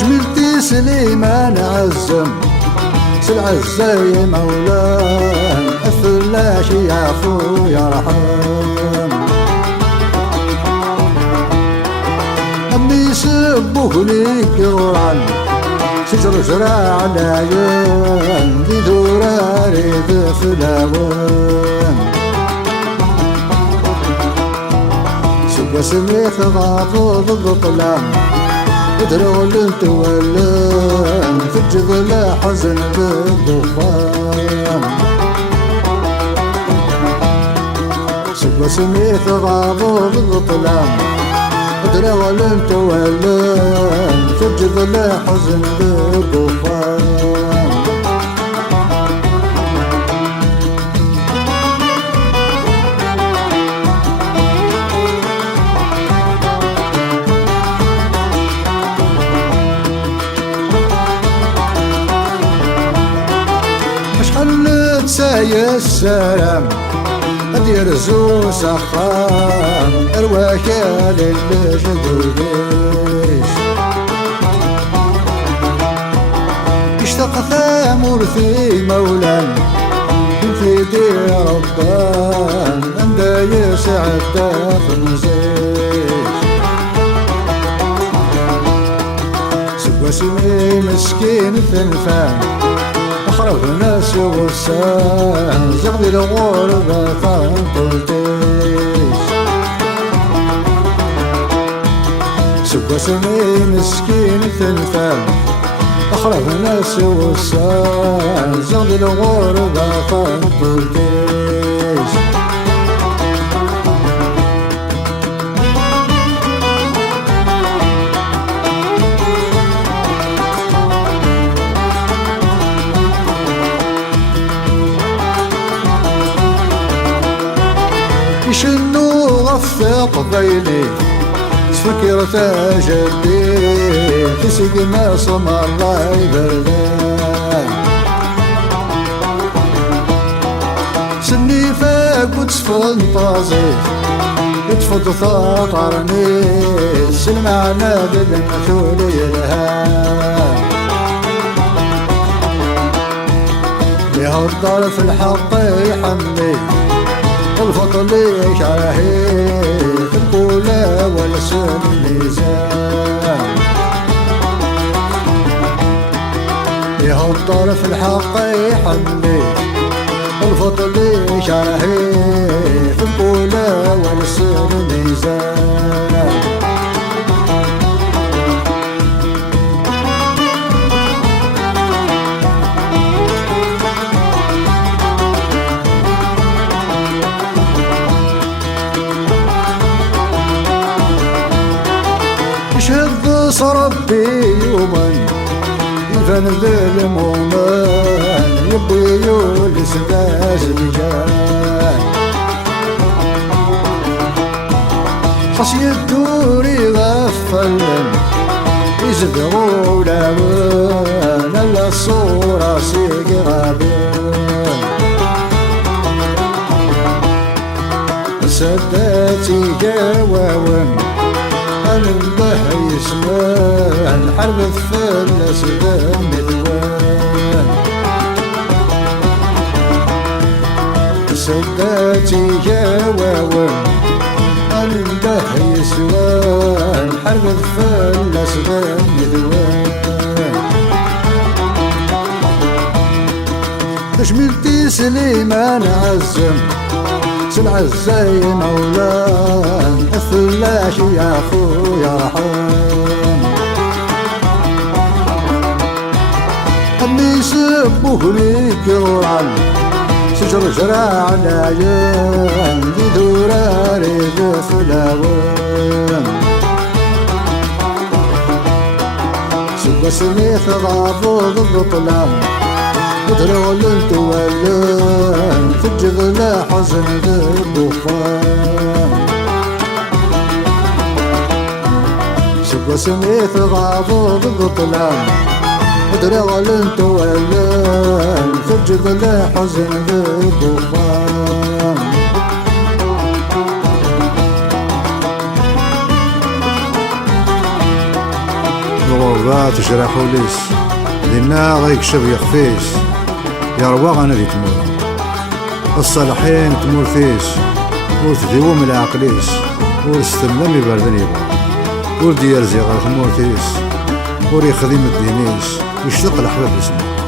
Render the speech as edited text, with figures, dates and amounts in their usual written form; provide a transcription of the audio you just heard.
جميلتي سليمان عزم سلعزة مولاه الثلاش يعفو يرحم أمي سبوه ليك يورعن شجر زرع العيان ذي ذراري ذي فلاوان سبا سميث غافض الظلام ادرغل تولان في الجبل حزن بالضفان سبا سميث غافض الظلام ادرغل تولان في الجبل حزن بالضفان شحال تسايا السلام أدير زو سخام أرواحي للجدوديش اشتاق ثامور في مولان في دي ربان عندا يسعد تفنزيش سبا سمي مسكين ثنفان أخرج ناس وغسان زغدي الغربة فانطلتيش سبا سمي مسكين ثنفان أخرج ناس وغسان زغدي الغربة فانطلتيش يشنو غفق ضيلي تفكرت جدي تسق ما صمر الله يبردان سني فاق وتسفن طازي يتفض ثاقرني سلمعنا بالمثول يلهان يهضر في الحق يحمي الفضل شاهي في القولة والسن ميزان يهضر في الحق يحمي الفضل شاهي في القولة والسن ميزان شهد ربي يوما يفن بالمؤمن يبي يولس ناس الجان خصي الدوري غفلن يزدغوا لون الا الصورة سيق غابين سداتي جواون الله يسمع الحرب الثلث دم ذوان سداتي جواون الله يسمع الحرب الثلث دم ذوان جميلتي سليمان عزم سلعزة مولان الثلاش يعفو يرحم أمي سبوه ليك يورعن شجر زرع العيان ذي ذراري ذي فلاوان سبا سميث غافض الظلام ادرغل تولان في الجبل حزن ذي الضفان سبا سميث غافض الظلام ادرغل تولان في الجبل حزن ذي الضفان الرباط تجرى حوليس لنا غيكشف يخفيس يا روا غانا دي تمور الصالحين تمورثيس ور تديوم العقليس ور استملم يبردن يبا ور ديال زيغا تمورثيس ور يخدم الدينيس يشتق الأحباب اسمه